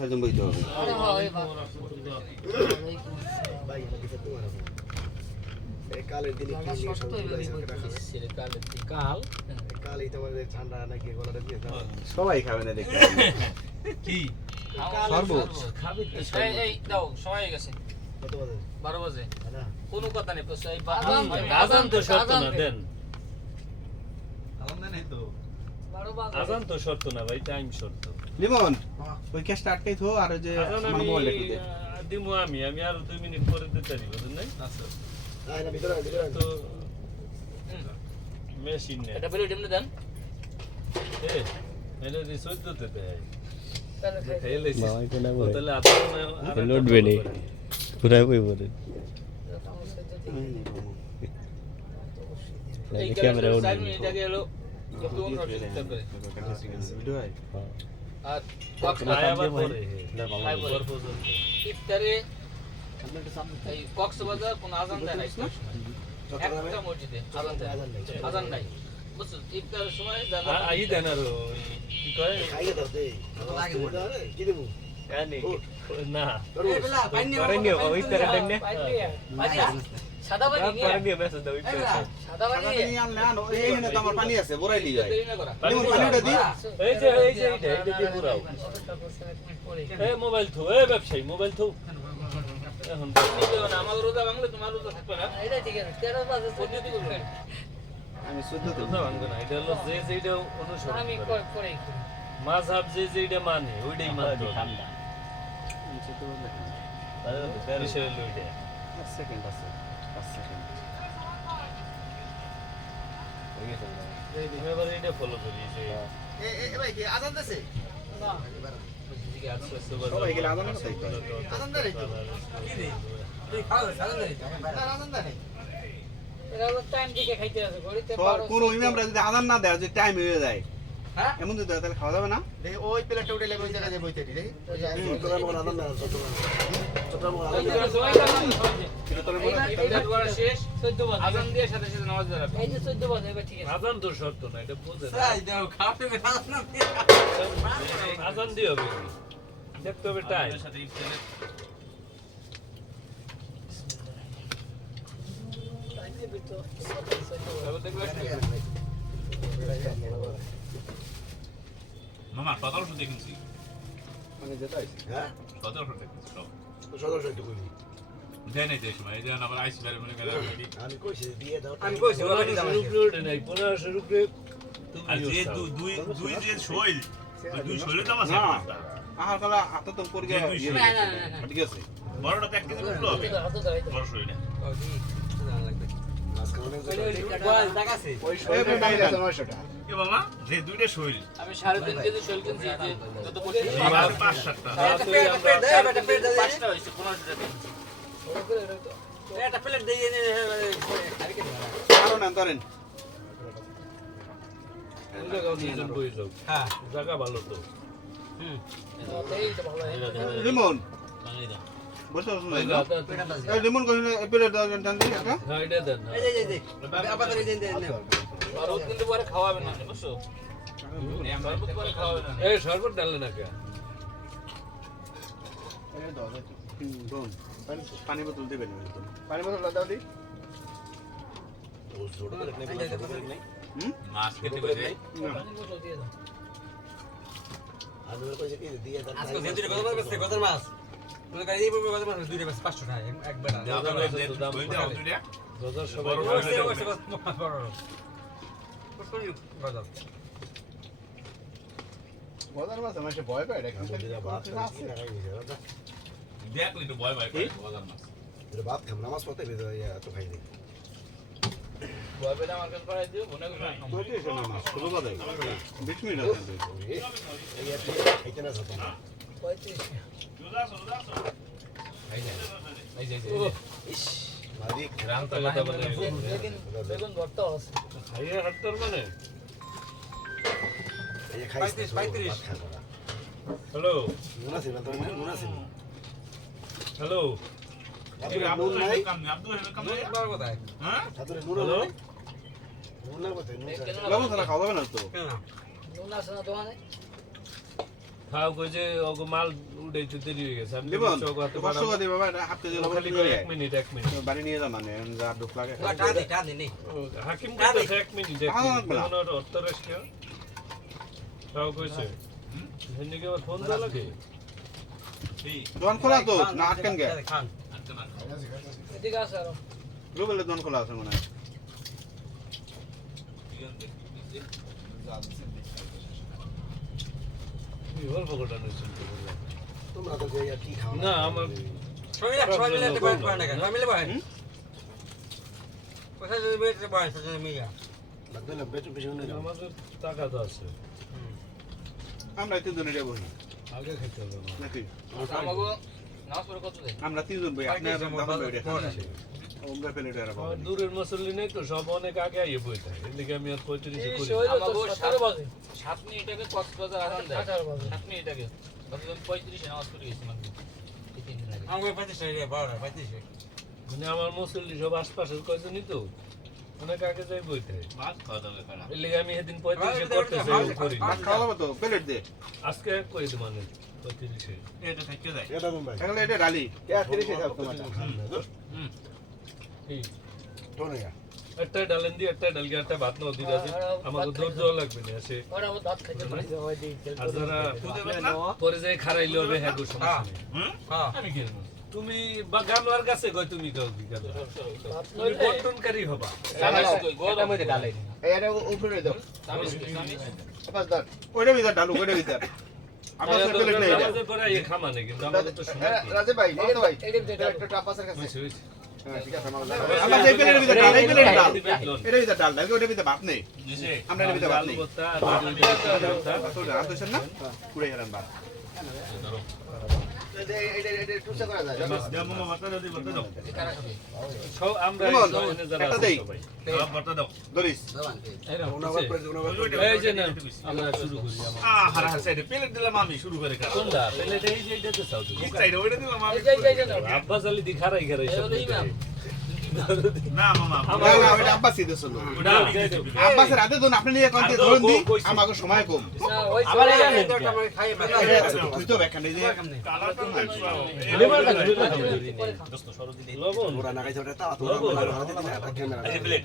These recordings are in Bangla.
ছয়জন বইতে হবে। আরে হয় ভাই কিছু তোমার এই কালের দিনে কি নিয়ে সব কালের দিন কাল কালই তোমাদের ঠান্ডা নাকি গলাটা দিয়ে দাও সবাই খাবে না দেখি। কি শরবত খাবি তো এই দাও সময় হয়ে গেছে কত বাজে 12 বাজে না কোনো কথা নেই এই আজান তো শর্ত না দেন আলাদা নেই তো 12 বাজে আজান তো শর্ত না ভাই টাইম শর্ত লিমন ওই ক্যাশটা আটকাই থো আর ওই যে আজান আমার আমি মোবাইল একটু দে। দিমু আমি আর 2 মিনিট পরে দিতে পারি বুঝুন নাই আচ্ছা আয় না ভিতরে তো মেশিন নেই এটা বেরিয়ে ডিমনে দেন এ এনে দি 14 তে দেয় তাহলে খাই খেলে মামাই কোনা বলে তাহলে আপনার লড়বে নি পুরাই বই বলে এই ক্যামেরা ক্যামেরা উঠবে সাইড মিনিট আগে এলো যত অনুরোধ করতে ভিডিও হয়। আর বক্স আবার পরে পর পর্যন্ত ইফতারে এই কক্সবাজার কোন আজান দেয় না ইফতারের সময় একটা মসজিদে আজান দেয় আজান নাই বুঝছো ইফতারের সময় যারা আই দেন আর কি কয় খাইয়ে দাও দে কি দেবো জানি না করে নিও ওই তারে টাইম নে সাদা পানি করে নিও মেসেজ দাও সাদা পানি টাকা দিয়ে আনলে আনো, এইখানে তো আমার পানি আছে, বড়াই দিয়ে যায়। দেরি না করা লিমন পানিটা দি। এই যে এইটা দিয়ে পুরাও এই মোবাইল থো এই ব্যবসায়ী মোবাইল থো এখন আমার রোজা ভাঙলে তোমার রোজা থাকবে না এটা ঠিক আছে 13 বাজে পদ্ধতি করবে আমি 14 তে রোজা ভাঙবে না এটা হলো যে যেটা অনুসরণ আমি করে করে মাযহাব যে যেটা মানে ওইটাই মানতে হবে ঠান্ডা কিসের হলো ওইটা 5 সেকেন্ড আছে 5 সেকেন্ড। আমি এবার এটা ফলো করি যে এ ভাই কি আজান দেছে না সবাই গেলে আজানের কথাই কয়। আজান দেয় তো না আজান দেয় এরা টাইম দিকে খাইতে আছে ঘড়িতে সব কোন ইমামরা যদি আজান না দেয়, যে টাইম হয়ে যায়, হ্যাঁ এমন যদি হয়, তাহলে খাওয়া যাবে না? দেখি ওই প্লেটটা উঠে লাগবে ওই জায়গায় যাই বইতে দেখি চট্টগ্রাম কোন আজান দেয় চট্টগ্রাম কোন আজান দেয় শেষ 14 বাজে আজান দিয়ে সাথে সাথে নামাজ পড়া এই যে 14 বাজে এবার ঠিক আছে আজান তো শর্ত না এটা বুঝে না দাও খাওয়াতে না আজান দিও দেখতে হবে টাইম সাথে ইফতারে টাইম দিবি তো মামা 1700 দেখেছি মানে যেটা আছে। হ্যাঁ 1700 দেখেছি সব সদস্য একটু কইলি দেয় নাই দেয় সময় এই যে আবার আইস বাইরে মনে করে আমি কইছি দিয়ে দাও আমি কইছি রুপে নাই 1500 রুপে আর যে দুই যে শৈল দুই শৈলের দাম আছে না। আহার খালা আতো তো পড়ে গেল। যে 200 না, না, না, না। ঠিক আছে। বড়টা তো 1 কেজি উঠলো হবে হাতে দাও বড় শৈল না ওই শোয়ে নাই আছে 900 টাকা। এ বাবা যে দুইটা শৈল আমি 3.5 কেজি শৈল কিনছি যে যত পড়ছে আর 5-7 টাকা পাঁচটা হইছে 15 টাকা এটা প্লেট দিয়ে আরো নেন ধরেন। হ্যাঁ জায়গা ভালো তো লিমন বসো বসো নাই না? এই লিমন কই না এপেলে দাও জান দিই একা। হ্যাঁ এটা দেন শরবত কিন্তু পরে খাওয়াবে না বুঝছো শরবত পরে খাওয়াবে না এই শরবত ডালে না কে এই দাও দাও। বোন পানি বোতল দিবেন একদম। পানি বোতল দাও দি। হুম? মাছ কেটে করে না। পানি বোতল দিয়ে দাও আমি কইছি কি দিয়ে দাও আজকে যে দুইটা কথা বলছে গজার মাছ তোর গাড়ি এই পড়বে গজার মাছ দুইটা বেশ 500 টাকা একবার দাদা দাও ভাই তো দাম দুইটা দুইটা গজার সবাই বড় ওই সে বড় গজার গজার মাছ আমার ভয় পায় এটা আমি দিলা ভাত না আছে। দেখলি তো ভয় ভয় করে বাজার মাছ এটা ভাত খাম নামাজ পড়তে বের হয়ে এত খাই দেই ভয় পেলে আমার কাছে পাঠাই দিও মনে করে কই দিয়েছ না মাছ? শুরু করে দাও। 20 মিনিট আছে তো। এই এত খাইতে না যেত না 35 ইস মারি গ্রাম তো খারাপ কথা বলে বেগুন ভর্তা আছে খাইয়ে হাঁটতার মানে এই খাইছ 35 হ্যালো নুন আছে না তো নুন আছে হ্যালো নুন নাই আব্দুল কাম নাই বড় কথা হ্যাঁ তাদের নুন হ্যালো নাই নুন না কোথায় নুন চাই লবণ ছাড়া খাওয়া যাবে না তো। কেন নুন আছে না দোকানে খাও কই যে ওগো মাল উড়াইতে দেরি হয়ে গেছে আমি লিমন চোখ হাতে কষ্ট করে দিবা ভাই হাফ কেজি লবণ খালি করে 1 মিনিট বাড়ি নিয়ে যা মানে যা দুঃখ লাগে টান দে নেই হাকিম কইছে 1 মিনিট লাগবে না। মনে হয় অর্থ রাষ্ট্রীয় খাও কইছে হেনদিকে আবার ফোন দেওয়া লাগে দোকান খোলা তো না আটকেন গে খান এদিকে আসো আরো। রুবেলের দোকান খোলা আছে মনে হয় কি অল্প ঘটনা শুনতে বললাম তোমরা তো যে কি খাও না আমার সবাই মিলে একটা বয়ান করে না কেন সবাই মিলে বয়ান কোথায় যদি মিলে বয়ান সেটা মিলে লাগবে না বেচু বেশি হলে আমাদের টাকা তো আছে আমরা তিনজন এটা বহি আগে খেতে হবে আমার। নাকি আমাগো নামাজ পড়ে কত দেয়? আমরা তিনজন বই আপনি দাদা বই এটা আমরা ফেলে এটা আমার দূরের মুসল্লি নেই তো সব অনেক আগে আইয়ে বই থাকে এদিকে আমি আর 35 করি আমাগো 17 বাজে। 7 মিনিট আগে কক্সবাজার আজান দেয়। 7 মিনিট আগে। তখন 35 এ নামাজ পড়ে গেছি মানে। এই 3 দিন আগে। আমাকে 35 রে 12 35 মানে আমার মুসল্লি সব আশপাশের কয়জনই তো অনেক আগে যাই বই থাকে ভাত খাওয়া দাওয়া করা এর লিগে আমি সেদিন 35 করতে চাই করি আর খাওয়া তো প্লেট দে আজকে কই দি মানে 35 এটা থেকে যায় এটা তুমি ভাই তাহলে এটা ডালি কে 30 এ যাও তোমারটা এই তো না একটা ডালেন দি একটা ডাল গিয়ে একটা ভাত নাও দিদা দি আমাকে দুধ দেওয়া লাগবে না আসে ওরা আমার দাঁত খাইতে পারে। আর যারা পরে যাই খারাইলে হবে হ্যাঁ গো সমস্যা নেই হ্যাঁ আমি কেন তুমি বা গামলার কাছে কই তুমি কাও কি গেল তুমি বন্টনকারী হবা এটা মধ্যে ডালাই। এটা উপরে দাও সামিস সামিস। পাঁচ দাও ওইটা ভিতর ডালু ওইটা ভিতর আমরা প্লেট নেই এটা আমাদের পরে এই খামা নেই কিন্তু আমাদের তো সময় কি রাজে ভাই এই ভাই এটা এটা একটা টাপাসের কাছে হইছে হইছে হ্যাঁ ঠিক আছে আমার আমরা যে প্লেটের ভিতর ডাল এই প্লেটের ডাল এটা ভিতর ডাল ডাল ওইটা ভিতর ভাত নেই দিছে আমরা এর ভিতর ভাত নেই আলবত্তা আসলে রাত হইছেন না পুরো হেরান ভাত এটা টুসা করা যায় দাও মামা বাতা দাও বাতা দাও কারা খাবে? সব আমরা কেমন? এখানে যারা একটা আছি দেই। সবাই বাতা দাও দরিস ওনাবার প্রেস ওনাবার এই যে না আমরা শুরু করি আমরা হারা সাইডে প্লেট দিলাম আমি শুরু করে কাজ কোনটা প্লেট এই যে এটা তো চাও তুমি কি চাই ওইটা দিলাম আমি এই যে আব্বাস আলী দি খারাই খারাই এই সব হলো ইমাম। না মামা না না ওইটা আব্বাস দিতে ছিল ওটা আমি দিছি আব্বাসের হাতে তো আপনি নিয়ে কোন ধরুন দি আমাকে সময় কম না ওই আবার সময়- এই দরটা আমাকে খাইয়ে তুই তো ব্যাখ্যা নেই যে কালারটা দেখছো লেবার কাছে দোস্ত সরো দিলে লবণ ওরা না খাইছে ওটা তা তোমরা বলে হাতে দিনা ক্যামেরা এই প্লেট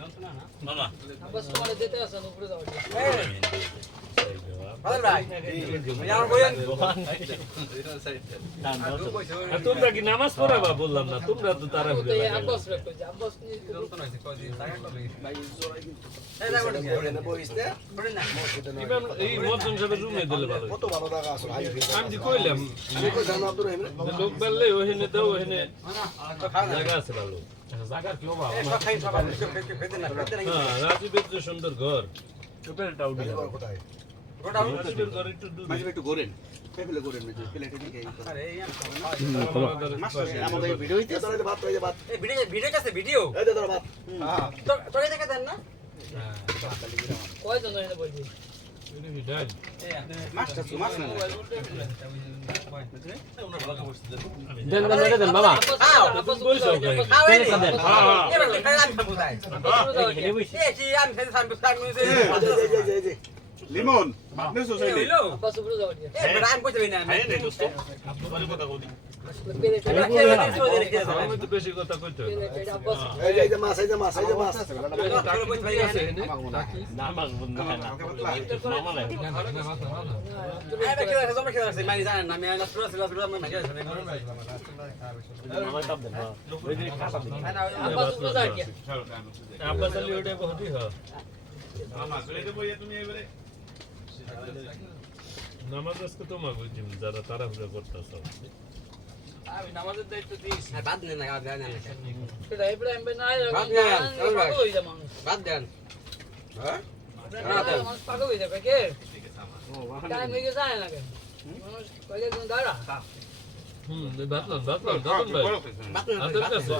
মামা আব্বাস তোমারে দিতে আসেন উপরে যাও। ভাই ভাই আমার বইয়েন আর তোমরা কি নামাজ পড়াবা বললাম না তোমরা তো তারা তো এই আব্বাস রে কই যে আব্বাস নি ওরে না বইস্তে ইমাম এই মদন সাহেবের রুমে দিলে ভালো কত ভালো টাকা আছে আই আমি দি কইলাম কই জানো আব্দুর রহিম যে লোক বললে ওখানে দাও ওখানে জায়গা আছে ভালো জায়গার কি অভাব হ্যাঁ রাজীবের যে সুন্দর ঘর চোপেলটা উঠে রে কোথায় রাজীবের ঘর একটু দূরে মাঝে একটু ঘোরেন পেপলে ঘোরেন না প্লেটে দিকে আমাদের ভিডিও হইতে তোরা ভাত এই যে ভাত এই ভিডিও কাছে ভিডিও এই যে তোরা ভাত তোরে দেখে দেন না কয়জন এনে বলবি? ডাল মাছটা তো মাছ না দেন দেন মামা আব্বাস বইছো কই খাওয়াই নি দেন। এবার খাই আমি খাবো তাই এখানে বসে এই জি আমি খাই আমি এই যে লিমন আপনি সোসাইটি হইলো আব্বাস উপরে যাও দিয়ে। এই বেটা আমি কইতে না খাই নে দোস্ত পরে কথা বলি আমি তো বেশি কথা কইতে হয় না। এটা আব্বাস এই যে মাছ এই যে মাছ এই যে মাছ টাকি আছে এনে টাকি না মাছ বন্ধ না মামা নাই মামা সব দেন ওই যে খাতা দিন আব্বাস উপরে যাও দিয়ে। আব্বাস আলী ওটা বহুতই হয় মামা প্লেটে বইয়া তুমি এবারে নামাজ আজকে তোমার বুঝছি যারা তাড়াহুড়া করতেছ আমি নামাজের দায়িত্ব দিয়েছি। এটা ইব্রাহিম ভাই না বাদ দেন, চল ভাই। পাগল হয়ে যায় মানুষ। মানুষ পাগল হয়ে যাবে কে? টাইম হয়ে গেছে যায় না কেন? মানুষ কয়েকজন দাঁড়া। বাতলান দাদন ভাই আদর কাছে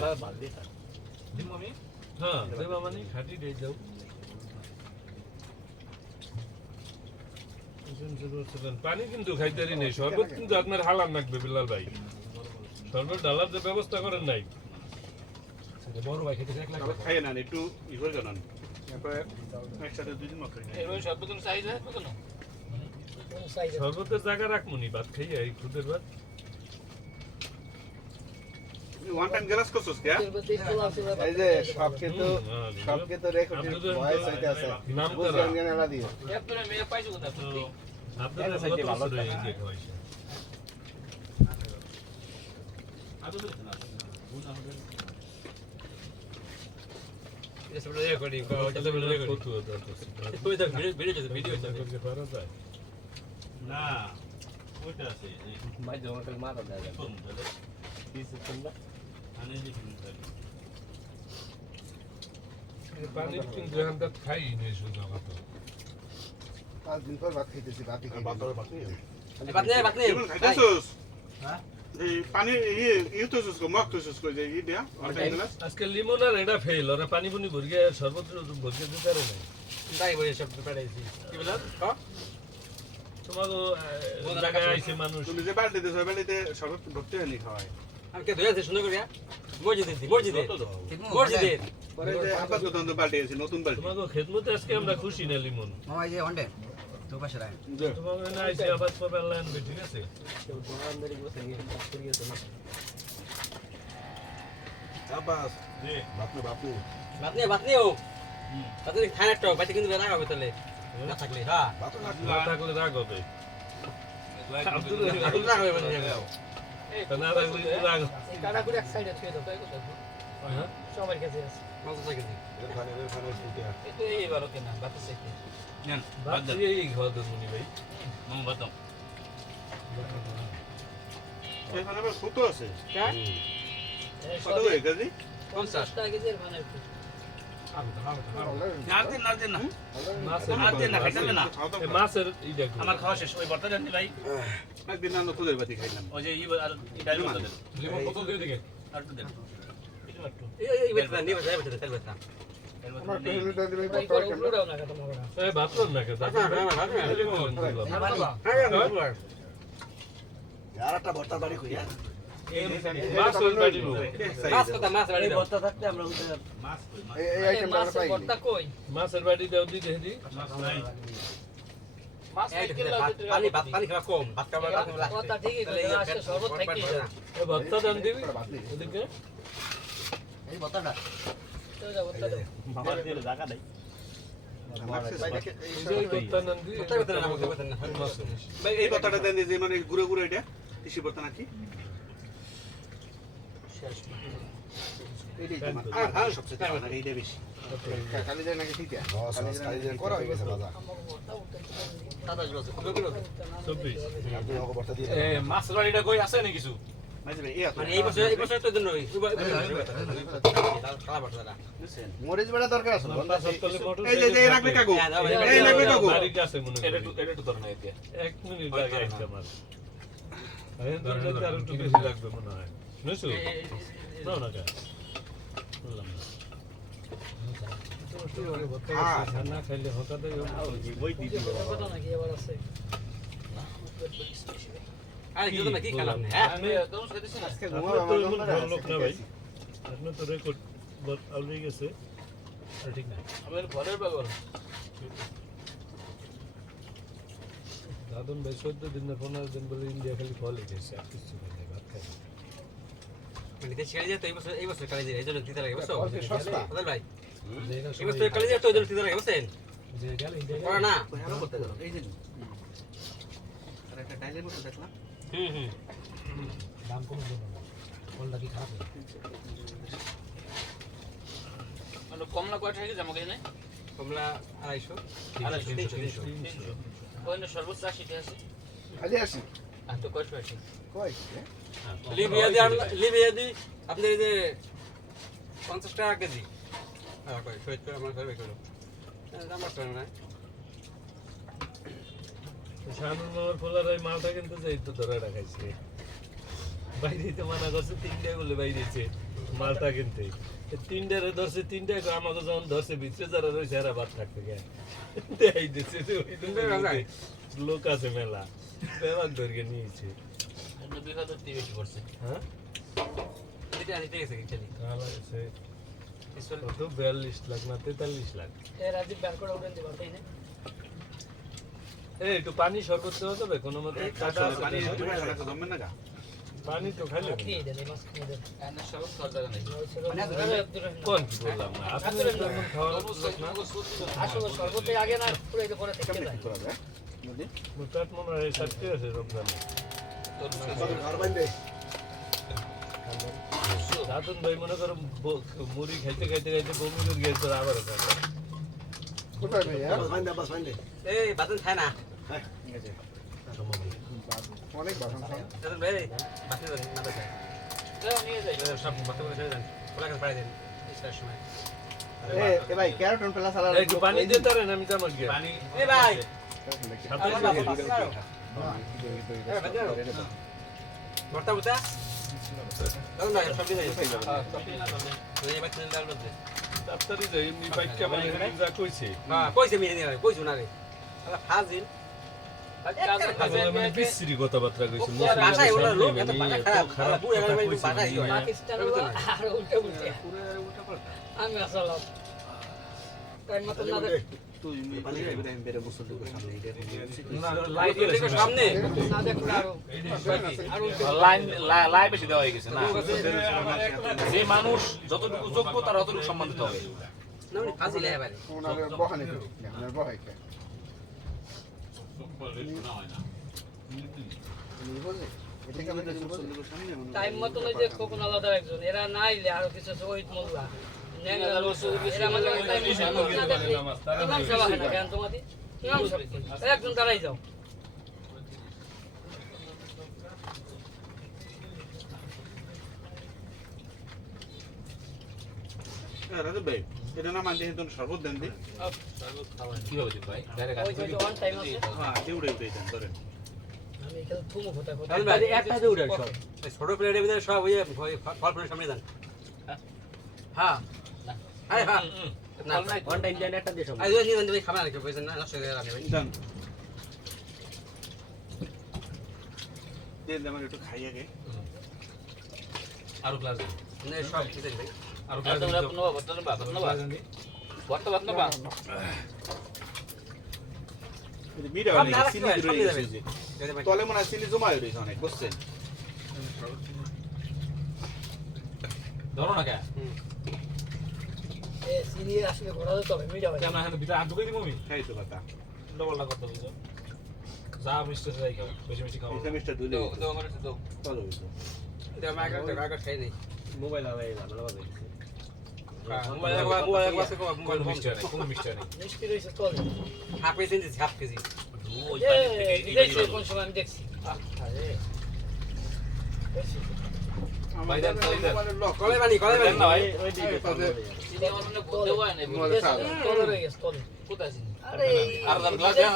হ্যাঁ দেবা মানে খাটি দিয়ে যাও পানি কিন্তু খাইতারি নেই শরবত কিন্তু আপনার হালার লাগবে বিল্লাল ভাই শরবত ডালার যে ব্যবস্থা করেন নাই বড় ভাই খেতে খাইয়ে না একটু ই করে জানান একসাথে দুই দিন মাত্র এবার সর্বজন চাহিদা কত না? শরবতের জায়গা রাখমুনি ভাত খাইয়া এই খুদের ভাত ওয়ান টাইম গ্লাস করছস কে এই যে সবকে তো রেকর্ড ভয়েস হইতে আছে নাম করা বুঝলেন কেন এলা দিও এরপরে মেয়ে পাইছো কোথায় তুমি? আপনাদের কত বছর হয়ে গেছে খাওয়াইছে এসব রেকর্ডিং ওটা তো রেকর্ডিং কত হতো তুই দেখ ভিডিও করতে পারা যায় না ওইটা আছে এই মাই জমাটা মারা দেয় কোন তাহলে কি সিস্টেম না আনে যে ফিল্টার পানি কিন্তু আমরা খাই নেই শুধু কথা 5 দিন পর ভাত খাইতেছি ভাতই খাই বাত নেই কেমন খাইতেছস হ্যাঁ? এই পানি ইউতেছস কো মক তুছস কো যে ই দিয়া ওয়ান টাইম গ্লাস আজকে লিমন আর এটা ফেল ওরা পানি পুনি ভরগে শরবত ভরগে দিতে পারে না তাই বলে সব পেড়াইছি কি বললাম তোমাকে জায়গায় আইছে মানুষ তুমি যে বালতি দিছো বালতিতে শরবত ভর্তি হয়নি খাওয়ায় আমি কে ধরে আছে সুন্দর করে মসজিদে পরে যে আপাতত তো বালতি আছে নতুন বালতি তোমাকে খেদমতে আজকে আমরা খুশি না লিমন মামা এই যে ওয়ান্ডে তো পাশে রাখ তোমাকে না আইছে আবার পাবে আল্লাহ আনবে ঠিক আছে আব্বাস দে বাত নেই ও বাত নেই খানা তো বাইতে কিন্তু রাগ হবে তাহলে না থাকলে হ্যাঁ না থাকলে রাগ হবে রাগ হবে মানে না থাকলে রাগ এই কাটাকুটি এক সাইডে ছুঁয়ে দাও তাই কোথায়? হ্যাঁ সবার কাছে আছে। মাছ থাকে এই তো এইবারও কেনা বাতাস থেকে। নেন বাদ দিয়ে এই খাওয়া দেবো নি ভাই মামা বাতাম এখানে আবার ছোট আছে হ্যাঁ? কত হয়ে গেছে 50 টাকা কেজি এর মানে একটু। নারতেন না মাছের নারতেন না খাইতে না এই মাছের এই দেখো আমার খাওয়া শেষ ওই বর্তা জানি ভাই একদিন আমরা তোদের বাতি খাইলাম ওই যে আর ডাল বর্তা দেন লিমন কত দিয়ে দিকে আর একটু দেন এই বেতনা নিয়ে যাবে তেল বেতনা আমার পেছনে দিলে ভাই করে উঠলো দাও না কথা মগরা। এই ভাবলাম না কেন আর একটা ভর্তা বাড়ি কই হ্যাঁ মাছ ওই বাড়ি লো মাছ বাড়ি দাও বর্তা থাকতে আমরা উঠে মাছ কই মাছ এই এই আইটেমটা আমরা মাছের পাই ভর্তা কই? মাছের বাড়ি দাও দি দেখি মাছ নাই মাছ এই নাই কিনলে পানি ভাত পানি খাওয়া কম ভাত খাওয়া কথা ঠিকই কইছো, আজকে শরবত থাকি যা। এই ভর্তা দাম দিবি ওদিকে এই ভর্তাটা তো যা ভর্তা দাও। মামার দিয়ে জায়গা নাই এই ভর্তা নাম দি ভর্তা বেতনা না ভর্তা বেতনা ভাই এই বর্তাটা দেন যে মানে ঘুরে ঘুরে এটা কৃষি বর্তা নাকি এইটাই তো আমার সবচেয়ে ভালো এইটা বেশি খালি যায় নাকি ঠিক আছে খালি যায় করা হয়ে গেছে বাজা চব্বিশ মাছ বাড়িটা কই আছে না কিছু মাঝে ভাই মানে এই বছর তো দিন খাওয়া ভর্তা মরিচ বেড়া দরকার আছে আমরা সত্তলে মোটর এই যে এই রাখবে কাকু এই রাখবে কাকু বাড়িতে আছে মনে এটা করি একটু ধর না এতে 1 মিনিট লাগে একটা মাছ আরে তো আর একটু বেশি লাগবে মনে হয় নসু নাও না কেন বললাম না না খাইলে হঠাৎ ওই দিদি কথা নাকি এবার আছে। আরে কি তো কি খেলাম হ্যাঁ আমি দোষ খাইতেছি না। আজকে আপনার তো এমন ভালো লোক না ভাই আপনার তো রেকর্ড অলরেডি গেছে ঠিক না আমার ঘরের বাগল। দাদন ভাই 14 দিন না 15 দিন বলে ইন্ডিয়া খালি ফল গেছে আর কিছু নেই ভাত খাই মানে দেশ কালি যায় তো এই বছর কালি যায় এই জন্য দিতে লাগে বুঝছো সস্তা বদল ভাই যেটা এই বছর কালি যায় তো এই জন্য দিতে লাগে বুঝছেন যে গেল ইন্ডিয়া পড়া না হ্যালো করতে গেল এই যে আর একটা ডাইলের মতো দেখলাম দাম কম দেবো না ফলটা কি খারাপ মানে কমলা কয়টা থেকে জামা কিনে? কমলা 250 300 ওখানে সর্বোচ্চ 80 টাকা আছে। খালি আসি আর তো কয়টা আছে? কই লিবিয়া দি আপনার এই যে 50 টাকা কেজি হ্যাঁ কই শহীদ করে আমার ঘরে বেকলো দাম আছে না শানুর মামার ফলার ওই মালটা কিন্তু যাই তো ধরে রাখাইছে বাইরে তো মানা করছে 3টা বলে বাইরেছে মালটা কিনতে 3টারে ধরছে 3টা আমাকে যখন ধরছে ভিতরে যারা রয়েছে এরা বাদ থাকতে গে দেখাই দিচ্ছে লোক আছে মেলা বেবাক ধরে নিয়েছে আপনি বিঘাতে বেশি পড়ছে। হ্যাঁ এটা নিতে গেছে খালি তাহলে সে কত 42 লাখ না 43 লাখ এ রাজীব ব্যাংক করে উড়েন দিবা তাই না? এই একটু পানি শরবত দেওয়া যাবে কোনো মতে কাটা আছে পানি তো? একটু খাইলে তো জমবে না গা। পানি তো খাইলে এনে সব খাওয়ার জায়গা নেই কোন কি বললাম না আপনি তো এমন খাওয়ার লোক না আসলে সর্বতে আগে না পুরাইতে পরে থেকে কেমনে যায় কি করা যায়? বুঝলি? মুতাত মনে হয় সাথে আছে রমজান ঘর বাইন্দে দাদুন ভাই মনে করো মুড়ি খাইতে খাইতে খাইতে বমি করে গেছে আবার খাবে কোথায় ভাই? বাস বাইন্দে এই বাতন খায় না অনেক বাসন খায়। দাদন ভাই বাতন না দেয় নিয়ে যাই সব বাতন করে ছেড়ে দেন ওলা করে পাড়াই দেন ইস্তার সময় এ ভাই ক্যারটন প্লাস আলাদা এই একটু পানি দিতে পারেন আমি জামাত গিয়ে পানি এ ভাই সাথে আমার বাবা পাস বর্তা বুতা দাদন ভাই সব দিয়ে সব না তো এই বাতন দাও লোক ডাক্তারি যাই এমনি বাইকটা মানে যা কইছে হ্যাঁ কইছে মিলে নিয়ে কইছো না রে আলা ফাজিল মানে বিশ্রী কথাবার্তা কইছে ভাষায় ওরা লোক এত ভাষা খারাপ খারাপ পুরো কথা একবার কইছে ভাষাই হয় পাকিস্তান আর উল্টে উল্টে আমি আসলে টাইম মতো না দেখ তুই পানি খাইবে না বেরে বসে ঢুকে সামনে এটা লাইট দেখো সামনে না দেখ আর উল্টে লাইন লাই বেশি দেওয়া হয়ে গেছে না যে মানুষ যতটুকু যোগ্য তার ততটুকু সম্মান দিতে হবে না উনি ফাজিল এবারে ওনার বহানে তো না বহাই কে নি বলে এটা কেমন বসে ঢুকে সামনে টাইম মতো ওই যে খোকন আলাদা একজন এরা না আইলে আরো কিছু শহীদ মোল্লা এরা আমাদের টাইম না দেখলে ইমাম সাহেব হয় না কেন তোমাদের ইমাম সাহেব একজন দাঁড়াই যাও রাজু ভাই এটা না মানতে হেতন শরবত দেন দি কিভাবে দিন ভাই ডাইরেক্ট ওই যে অন টাইম আছে হ্যাঁ দেউড়ে দেন ধরেন আমি এখানে থুমো কথা কথা একটা দে উড়ে সব ছোট প্লেটের ভিতরে সব ওই ফল ফলের সামনে দেন হ্যাঁ হ্যাঁ হ্যাঁ না ওয়ান টাইম দেন একটা দিয়ে সব আই নিয়ে দেন খাবার নাকি পয়সা না নষ্ট করে রাখবে দেন দেন আমার একটু খাই আগে আরো ক্লাস না সব কিছু দেন আরো ক্লাস নবা বর্তমান নবা মিডা আপনি হলে আরেকটা চিনি সামনে দিলে যাবেন তলে মনে হয় চিনি জমা হয়ে রয়েছে অনেক বুঝছেন ধরো না কে এ সিনিয়র আসলে ঘোরা দিতে হবে মিডিয়া হবে কেন এখানে ভিতরে আট ঢুকে দিব আমি খাই তো কথা ডবলটা করতে বুঝছো যা মিষ্টি যাই খাও বেশি বেশি খাও এই সেমিস্টার দুলে দাও দাও আমার দাও চলো হইতো দেখ মাইকা খাই নেই মোবাইল আলাই ভালো ভালো মোবাইল একবার সে মোবাইল মিষ্টি নেই কোনো মিষ্টি নেই মিষ্টি রয়েছে চলে হাফ কেজি দিছি হাফ কেজি ওই এ পানি থেকে বিদেশে কোন সময় আমি দেখছি আরে ভাই দেন ভাই দেন কলে বানি দেন না ভাই ওই দিকে চিনি আমার মনে বলতে হয় না তোমাদের সাথে তলে রয়ে গেছে তলে কোথায় চিনি আরে আর দাম গ্লাস দেন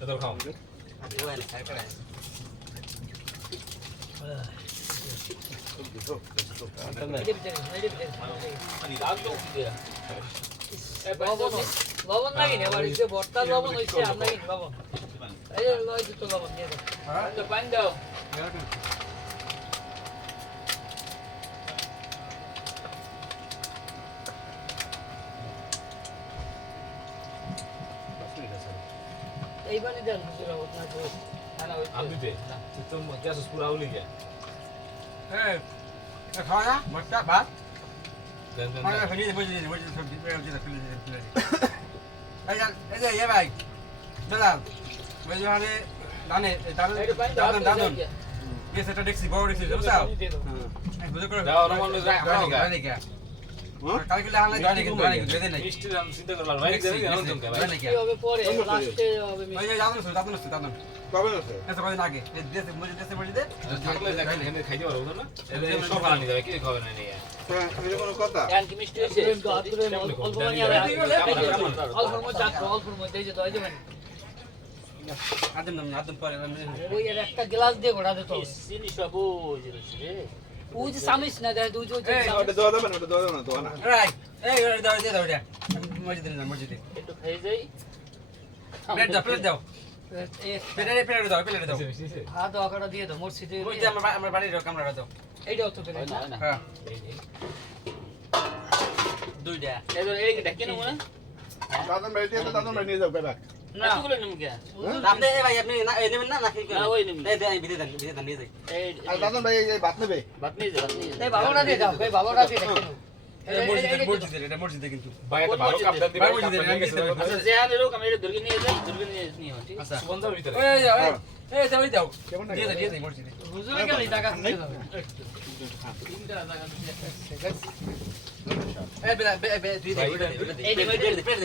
এটা খাও লবণ নাকি না বাড়ি যে বর্তা লবণ হইছে আমরা কি লবণ এই লয় দুটো লবণ দিয়ে দাও পানি দাও এই বানি দেন হুজুর হোক না তো आप भी दे तुम क्या पूरा उली गया হ্যাঁ খাওয়া না মস্তা ভাত देन देन মানে ফেলে বসে বসে সব দিতে ফেলে এই যে এই ভাই দাদা ওই যে মানে দানে দানে দানে গেছে এটা দেখছি বড় দেখছি বুঝছো বুঝো করে দাও রমন যা দানে কে কালকে লাগালে দানে কে দানে কে দেন নাই मिष्टी हम चिंता करला भाई देन জানো তুমি ভাই দানে কি কে হবে পরে লাস্টে হবে ওই যে দাদন কবে আছে এত কদিন আগে দেশে মুঝে দেশে বলি দে থাকলে দেখেন এখানে খাইতে পারবো না সব আনি দেবে কি খাবে না নিয়ে এটা কোনো কথা কেন কি মিষ্টি হইছে অল্প বানি আর অল্প মধ্যে অল্প মধ্যে এই যে দই দেবেন আদম পরে ওই এর একটা গ্লাস দিয়ে ঘোরা দিতে হবে চিনি সব ওই যে রয়েছে রে ওই যে সামিস না দেয় দুই যে ওটা দেওয়া যাবে না ওটা দেওয়া যাবে না দোয়া না রাই এই দাও দে দাও দে মসজিদে না মসজিদে একটু খাই যাই প্লেট দাও প্লেট দাও হাত ওখানে দিয়ে দাও মসজিদে ওই যে আমার বাড়ির কামরা দাও এইটাও তো পেলে না না হ্যাঁ দুইটা এবার এই কি কেন মনে দাদন ভাই দিয়ে দাদন ভাই নিয়ে যাও ব্যাগ না এতগুলো নিম কে আপনি ভাই আপনি নেবেন না নাকি না ওই নিম এই দেন বিদে দেন নিয়ে যাই এই আর দাদন ভাই এই ভাত নেবে বাত নিয়ে যা এই বাবাটা দিয়ে দাও এই বাবাটা দিয়ে দেখো এটা মসজিদে কিন্তু ভাই একটা ভালো কাপড় দিবেন আচ্ছা যেখানে লোক আমি এটা দুর্গে নিয়ে যাই দুর্গে নিয়ে নিও ঠিক আছে সুগন্ধার ভিতরে এই যাও দাও দিয়ে যাই মসজিদে হুজুরে গেলে টাকা দিয়ে দাও তিনটা জায়গা এই বে দুই দে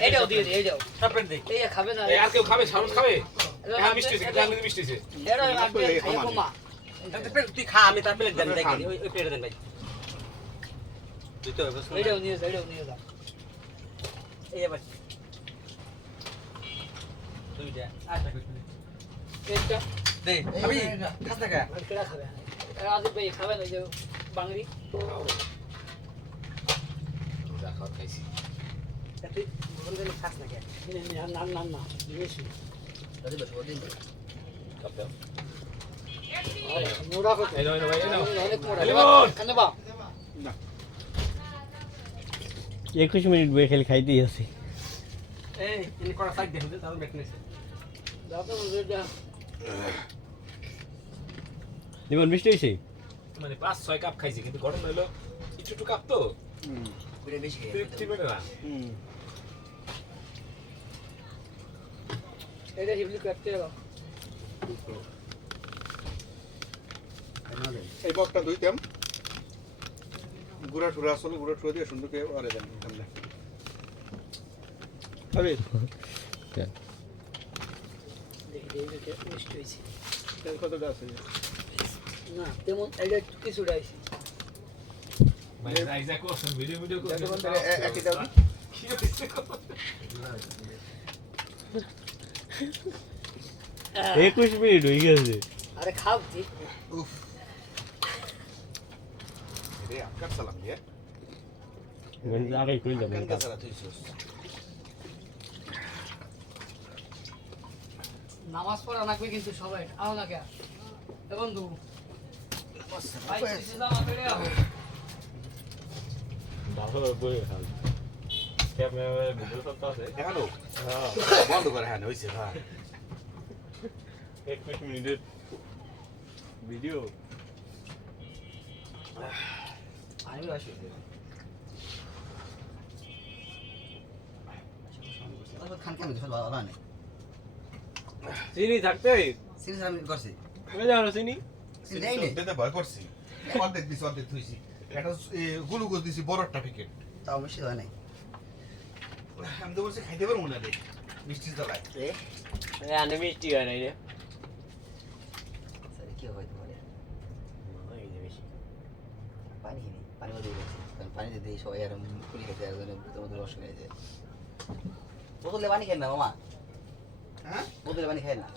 এইটাও দিয়ে দিই এইটাও সব পেট দে এই খাবে না এই আর কেউ খাবে সারুন খাবে হ্যাঁ মিষ্টি আছে জানি মিষ্টি আছে এরা লাগবে খাই কমা তুই খা আমি তার প্লেট দেন দেখি ওই প্লেট দেন ভাই দিতে হবে এইটাও নিয়ে যাও এই ভাই দুইটা আচ্ছা এইটা দে আমি খাস না কা কেডা খাবে এরা আজ ভাই খাবে না যে বাঙালি যা খাওয়া খাইছি তুই বলতে খাস না কা না বেশি দাদি বস বদিন কাপ দাও মোড়া কত এই নাও ভাই এই নাও অনেক মোড়া লিমন! কেন বা 21 মিনিট বই খেলে খাইতেই আছে এই ইনি কোন সাইড দেখো তাহলে ব্যাক নেছে দাও তো বুঝে লিমন মিষ্টি হইছে মানে 5-6 কাপ খাইছি কিন্তু গরম হলো একটু কাপ তো পুরো বেশি খেয়ে তৃপ্তি মেটে না এটা হিবলি কাটতে দাও এই বকটা ধুইতাম গুড়া টুরা আসলে গুড়া টুরা দিয়ে সুন্দর করে আরে দেন সামনে হবে দেখি দেখি মিষ্টি হইছে তেল কতটা আছে না তেমন এটা কিছুটা আইছে মানে আইজা কোন ভিডিও করে একই দাও কি হইছে 21 মিনিট হয়ে গেছে আরে খাও ঠিক উফ রে আকার সালাম দিয়ে মানে আগে কই যাবে কানকা সারা তুইছস নামাজ পড়া লাগবে কিন্তু সবাই আও না কে এ বন্ধু ভাই কিছু জামা পরে আও ভালো বই খাল ক্যামেরা ভিডিও করতে আছে দেখানো বন্ধ করে হ্যাঁ হইছে ভাই 21 মিনিটের ভিডিও আমি আসি খান কেমন দিছ ভালো না চিনি থাকতে সিরিয়াস আমি করছি কই যাও চিনি দেই নে দিতে ভয় করছি অর্ধেক দিছি অর্ধেক থুইছি এটা গ্লুকোজ দিছি বড়টা প্যাকেট তাও মিষ্টি হয় নাই আমি তো বলছি খাইতে পারবো না রে মিষ্টি দলাই আনে মিষ্টি হয় নাই রে স্যার কি হয় তোমারে এই যে বেশি পানি খেয়ে পানি মধ্যে গেছি কারণ পানি দিতে সবাই আর কুলি খেতে আর তোমাদের রস হয়ে যায় বোতলে পানি খেয়ে না মামা হ্যাঁ বোতলে পানি খায় না